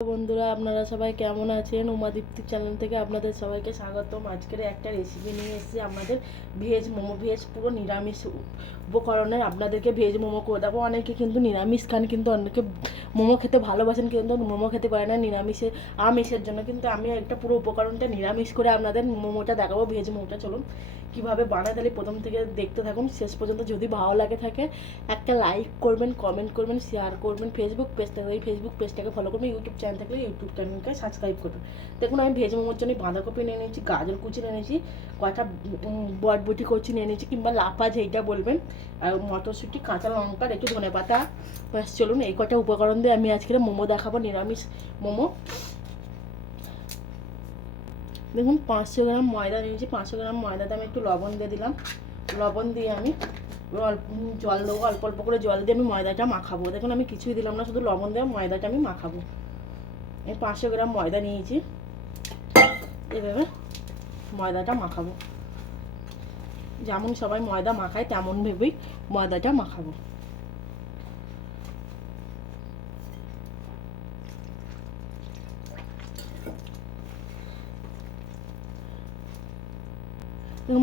বন্ধুরা, আপনারা সবাই কেমন আছেন? উমাদীপ্তি চ্যানেল থেকে আপনাদের সবাইকে স্বাগতম। আজকের একটা রেসিপি নিয়ে এসেছি আমাদের ভেজ মোমো। ভেজ পুরো নিরামিষ উপকরণের। আপনাদেরকে ভেজ মোমো করে দেবো। অনেকে কিন্তু নিরামিষ খান, কিন্তু অনেকে মোমো খেতে ভালোবাসেন, কিন্তু মোমো খেতে পারে না নিরামিষে, আমিষের জন্য। কিন্তু আমি একটা পুরো উপকরণটা নিরামিষ করে আপনাদের মোমোটা দেখাবো ভেজ মোমোটা। চলুন, কীভাবে বানায় তাহলে প্রথম থেকে দেখতে থাকুন। শেষ পর্যন্ত যদি ভালো লাগে থাকে, একটা লাইক করবেন কমেন্ট করবেন শেয়ার করবেন। ফেসবুক পেজটা ওই ফেসবুক পেজটাকে ফলো করবেন ইউটিউব চ্যানেল থাকলে ইউটিউব চ্যানেলকে সাবস্ক্রাইব করবেন দেখুন আমি ভেজ মোমোর জন্য বাঁধাকপি নিয়ে নিয়েছি গাজর কুচি নিয়ে নিয়েছি উম, বটবটি কচি নিয়ে নিয়েছি কিংবা লাফা যেইটা বলবেন আর মটরশুঁটি কাঁচা লঙ্কার একটু ধনে পাতা। ব্যাস চলুন এই কটা উপকরণ দিয়ে আমি আজকে মোমো দেখাবো নিরামিষ মোমো। দেখুন পাঁচশো গ্রাম ময়দা নিয়েছি পাঁচশো গ্রাম ময়দাতে আমি একটু লবণ দিয়ে দিলাম। লবণ দিয়ে আমি অল্প জল দেবো অল্প অল্প করে জল দিয়ে আমি ময়দাটা মাখাবো। দেখুন আমি কিছুই দিলাম না শুধু লবণ দিয়ে ময়দাটা আমি মাখাবো। পাঁচশো গ্রাম ময়দা নিয়েছি। এভাবে ময়দাটা মাখাবো। যেমন সবাই ময়দা মাখায়, তেমন ভেবেই ময়দাটা মাখাবো।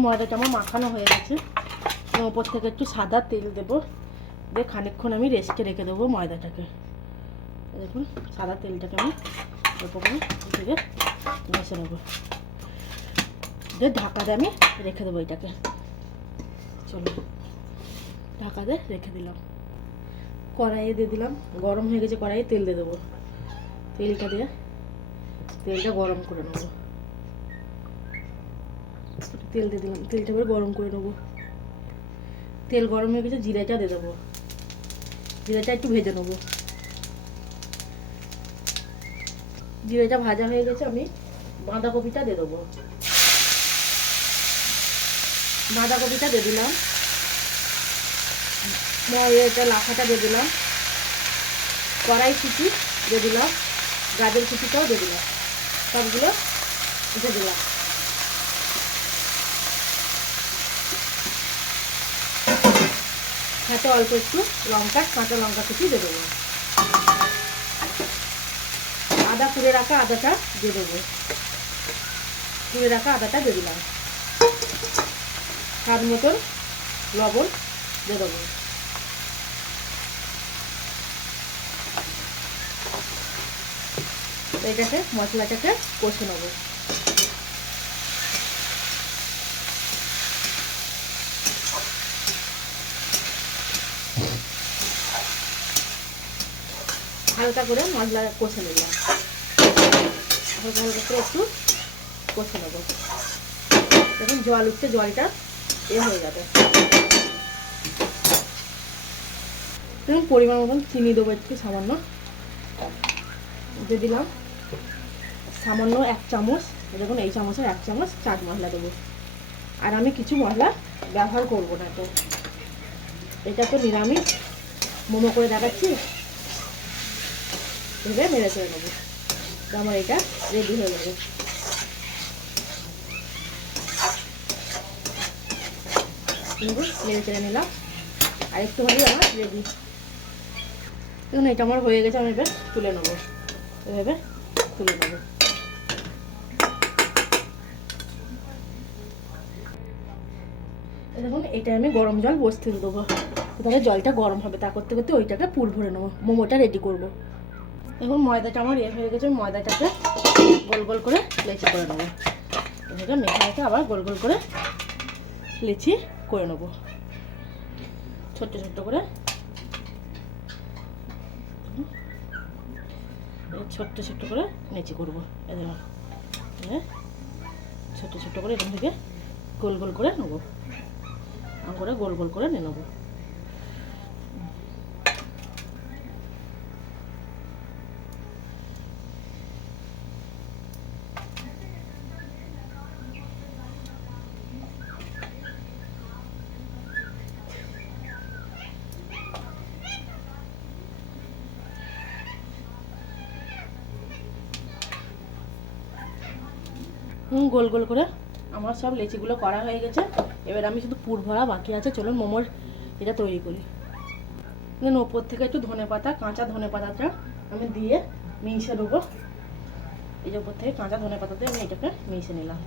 ময়দাটা আমার মাখানো হয়ে গেছে। ওপর থেকে একটু সাদা তেল দেবো। দিয়ে খানিকক্ষণ আমি রেস্টে রেখে দেবো ময়দাটাকে। দেখুন, সাদা তেলটাকে আমি ওপর করে থেকে মেশে নেব। দিয়ে ঢাকা দিয়ে আমি রেখে দেবো এটাকে। চলো, ঢাকা দিয়ে রেখে দিলাম। কড়াইয়ে দিয়ে দিলাম, গরম হয়ে গেছে কড়াইয়ে তেল দিয়ে দেবো। তেলটা দিয়ে তেলটা গরম করে নেব। তেল দিয়ে দিলাম, তেলটা এবার গরম করে নেব। তেল গরম হয়ে গেছে, জিরাটা দিয়ে দেবো। জিরাটা একটু ভেজে নেব। জিরাটা ভাজা হয়ে গেছে, আমি বাঁধাকপিটা দিয়ে দেবো। বাঁধাকপিটা দিয়ে দিলাম। এটা লাফাটা দিয়ে দিলাম। কড়াই কুচি দিয়ে দিলাম। গাজর কুচিটাও দিয়ে দিলাম। সবগুলো দিয়ে দিলাম। সাথে অল্প একটু লঙ্কা, কাঁচা লঙ্কা কুচি দিয়ে দেবো। আদা কুড়ে রাখা আদাটা দিয়ে দেবো। কুড়ে রাখা আদাটা দিয়ে দিলাম। স্বাদ মতন লবণ দিয়ে দেবো। এটাকে, মশলাটাকে কষে নেব। হালকা করে মশলা কষে নিলাম। হালকা করে একটু কষে নেব। দেখুন জল উঠছে, জলটা এ হয়ে যাবে। দেখুন পরিমাণ মতন চিনি দেবো একটু সামান্য। দিয়ে দিলাম সামান্য এক চামচ, দেখুন এই চামচের এক চামচ চাট মশলা দেবো। আর আমি কিছু মশলা ব্যবহার করব না তো। এটা তো নিরামিষ। মোমো করে দেখাচ্ছি। ভেবে মেরে করে নেব। আমার এটা রেডি হয়ে যাবে নিলাম। রেডি দেখুন, এটা আমার হয়ে গেছে, আমি তুলে নেব। তুলে নেব। দেখুন, এটা আমি গরম জল বসতে দেবো। তাহলে জলটা গরম হবে, তা করতে করতে ওইটাকে পুর ভরে নেব। মোমোটা রেডি করব। এখন ময়দাটা আমার ইয়ে হয়ে গেছে, ময়দাটাকে গোল গোল করে লেচি করে নেব। এটাকে মেখে আবার গোল গোল করে লেচি করে নেব। ছোট্ট ছোট্ট করে। ছোট্ট ছোট্ট করে লেচি করব। এই ছোট্ট ছোট্ট করে এখান থেকে গোল গোল করে নেব। করে গোল গোল করে নিয়ে নেব। গোল গোল করে আমার সব লেচিগুলো করা হয়ে গেছে। এবার আমি শুধু পুর ভরা বাকি আছে, চলুন মোমোর এটা তৈরি করি। দেন ওপর থেকে একটু ধনে পাতা কাঁচা ধনে পাতাটা আমি দিয়ে মিশে দেবো। এই যে ওপর থেকে কাঁচা ধনে পাতা দিয়ে আমি এটাকে মিশে নিলাম।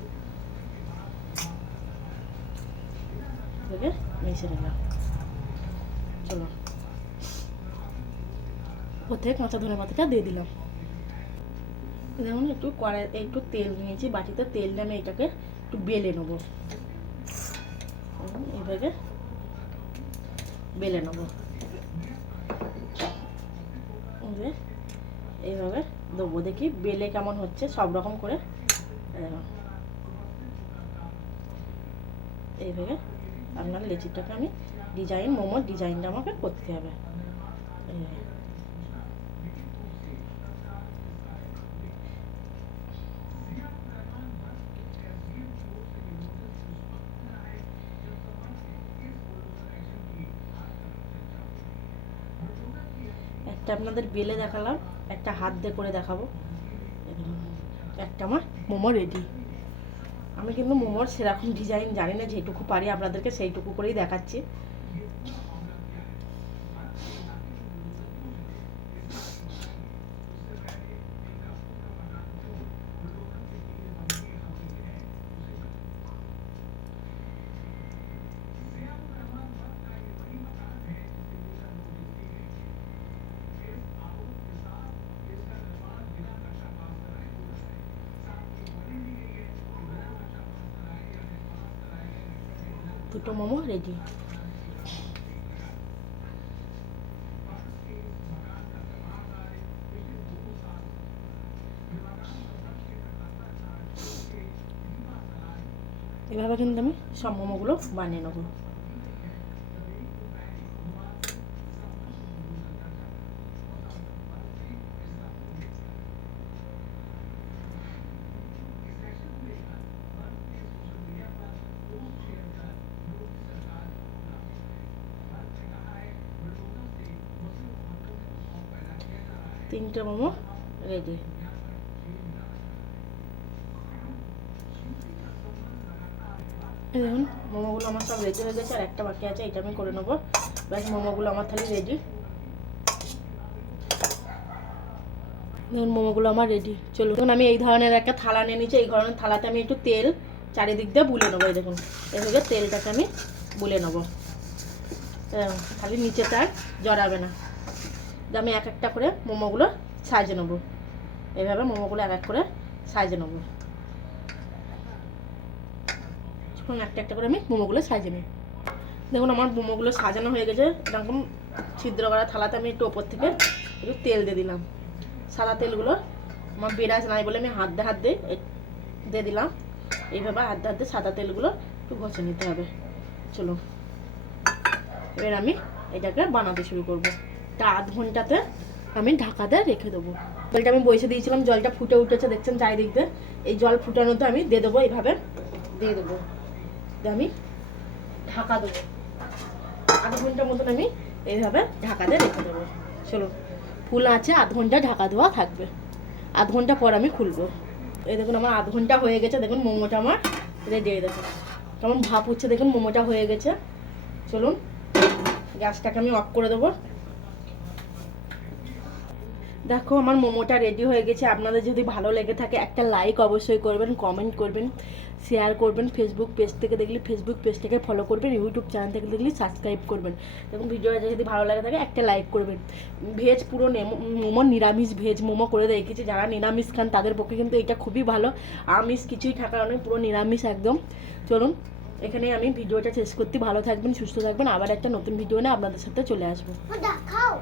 এটাকে মিশে নিলাম। চলো ওপর থেকে কাঁচা ধনে পাতাটা দিয়ে দিলাম। দেখুন একটু কড়াই একটু তেল নিয়েছি বাটিতে তেল আমি এটাকে একটু বেলে নেব। হুম, এইভাবে বেলে নেব। এইভাবে দেবো দেখি বেলে কেমন হচ্ছে সব রকম করে। এইভাবে আপনার লেচিটাকে আমি ডিজাইন মোমোর ডিজাইনটা আমাকে করতে হবে। এইভাবে। একটা আপনাদের বেলে দেখালাম, একটা হাত দিয়ে করে দেখাবো। একটা আমার মোমো রেডি আমি কিন্তু মোমোর সেরকম ডিজাইন জানি না, যেটুকু পারি আপনাদেরকে সেইটুকু করেই দেখাচ্ছি। দুটো মোমো রেডি এভাবে কিন্তু আমি সব মোমোগুলো বানিয়ে নেব। তিনটে মোমো রেডি দেখুন, মোমোগুলো আমার সব রেডি হয়ে গেছে, আর একটা বাকি আছে, এটা আমি করে নেব। ব্যাস, মোমোগুলো আমার তাহলে রেডি দেখুন, মোমোগুলো আমার রেডি চলো দেখুন, আমি এই ধরনের একটা থালা নিয়ে নিচ্ছি এই ধরনের থালাতে আমি একটু তেল চারিদিক দিয়ে বুলে নেব, এই দেখুন। এভাবে তেলটাকে আমি বুলে নেব। খালি নিচেটা জড়াবে না। আমি এক একটা করে মোমোগুলো সাইজে নেব। এভাবে মোমোগুলো এক এক করে সাইজে নেব। একটা একটা করে আমি মোমোগুলো সাইজে নিই। দেখুন আমার মোমোগুলো সাজানো হয়ে গেছে। এরকম ছিদ্র করা থালাতে আমি একটু ওপর থেকে একটু তেল দিয়ে দিলাম। সাদা তেলগুলো আমার বিরাজ নাই বলে আমি হাত দিয়ে হাত দিয়ে দিয়ে দিলাম। এইভাবে হাত দিয়ে হাত দিয়ে সাদা তেলগুলো একটু ঘষে নিতে হবে। চলো এবার আমি এটাকে বানাতে শুরু করব। তা আধ ঘন্টাতে আমি ঢাকা দিয়ে রেখে দেবো। জলটা আমি বসে দিয়েছিলাম, জলটা ফুটে উঠেছে, দেখছেন চারিদিক দিয়ে এই জল ফুটানোতে আমি দিয়ে দেবো, এইভাবে দিয়ে দেবো। আমি ঢাকা দেবো। আধ ঘণ্টার মতন আমি এইভাবে ঢাকা দিয়ে রেখে দেবো। চলো ফুল আছে, আধ ঘণ্টা ঢাকা দেওয়া থাকবে। আধ ঘণ্টা পর আমি খুলবো। এই দেখুন, আমার আধ ঘণ্টা হয়ে গেছে, দেখুন মোমোটা আমার রেডি হয়ে দেখুন কেমন ভাপ উঠছে দেখুন মোমোটা হয়ে গেছে। চলুন, গ্যাসটাকে আমি অফ করে দেবো। দেখো, আমার মোমোটা রেডি হয়ে গেছে। আপনাদের যদি ভালো লেগে থাকে, একটা লাইক অবশ্যই করবেন কমেন্ট করবেন শেয়ার করবেন ফেসবুক পেজ থেকে দেখলে ফেসবুক পেজটাকে ফলো করবেন ইউটিউব চ্যানেল থেকে দেখলে সাবস্ক্রাইব করবেন। এবং ভিডিওটা যদি ভালো লাগে থাকে, একটা লাইক করবেন। ভেজ পুরো মোমো, নিরামিষ ভেজ মোমো করে রেখেছি যারা নিরামিষ খান, তাদের পক্ষে কিন্তু এটা খুবই ভালো। আমিষ কিছুই থাকার অনেক পুরো নিরামিষ একদম। চলুন, এখানে আমি ভিডিওটা শেষ করতে ভালো থাকবেন, সুস্থ থাকবেন। আবার একটা নতুন ভিডিও নিয়ে আপনাদের সাথে চলে আসব। দেখাও